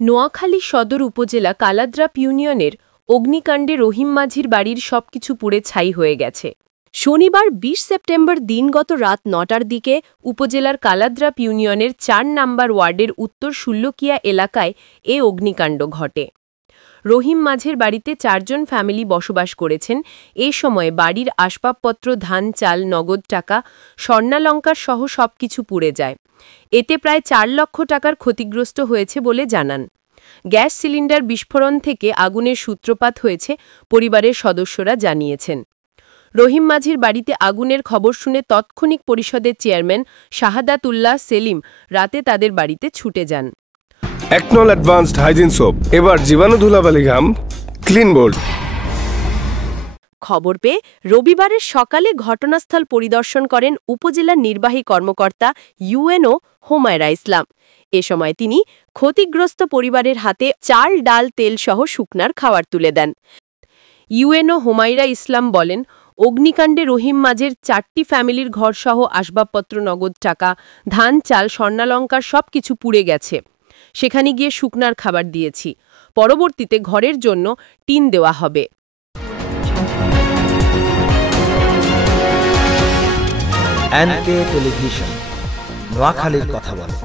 নোয়াখালী সদর উপজেলা কালাদ্রাপ ইউনিয়নের অগ্নিকাণ্ডে রহিম মাঝির বাড়ির সবকিছু পুড়ে ছাই হয়ে গেছে। শনিবার ২০ সেপ্টেম্বর দিনগত রাত ৯টার দিকে উপজেলার কালাদ্রাপ ইউনিয়নের ৪ নম্বর ওয়ার্ডের উত্তর শুল্লকিয়া এলাকায় এ অগ্নিকাণ্ড ঘটে। রহিম মাঝের বাড়িতে ৪ জন ফ্যামিলি বসবাস করেছেন। এ সময় বাড়ির আসবাবপত্র, ধান, চাল, নগদ টাকা, স্বর্ণালঙ্কার সহ সবকিছু পুড়ে যায়। এতে প্রায় ৪ লক্ষ টাকার ক্ষতিগ্রস্ত হয়েছে বলে জানান। গ্যাস সিলিন্ডার বিস্ফোরণ থেকে আগুনের সূত্রপাত হয়েছে পরিবারের সদস্যরা জানিয়েছেন। রহিম মাঝির বাড়িতে আগুনের খবর শুনে তৎক্ষণিক পরিষদের চেয়ারম্যান শাহাদাতুল্লাহ সেলিম রাতে তাদের বাড়িতে ছুটে যান। একনল অ্যাডভান্সড হাইজিন সোপ, এবার জীবাণু ধুলাবালি ঘাম ক্লিন বোল্ড। খবর পেয়ে রবিবারের সকালে ঘটনাস্থল পরিদর্শন করেন উপজেলা নির্বাহী কর্মকর্তা ইউএনও হোমায়রা ইসলাম। এ সময় তিনি ক্ষতিগ্রস্ত পরিবারের হাতে চাল, ডাল, তেল সহ শুকনার খাবার তুলে দেন। ইউএনও হোমায়রা ইসলাম বলেন, অগ্নিকাণ্ডে রহিম মাঝের ৪টি ফ্যামিলির ঘরসহ আসবাবপত্র, নগদ টাকা, ধান, চাল, স্বর্ণালঙ্কার সবকিছু পুড়ে গেছে। সেখানে গিয়ে শুকনার খাবার দিয়েছি। পরবর্তীতে ঘরের জন্য টিন দেওয়া হবে। এনকে টেলিভিশন, নোয়াখালীর কথা বলে।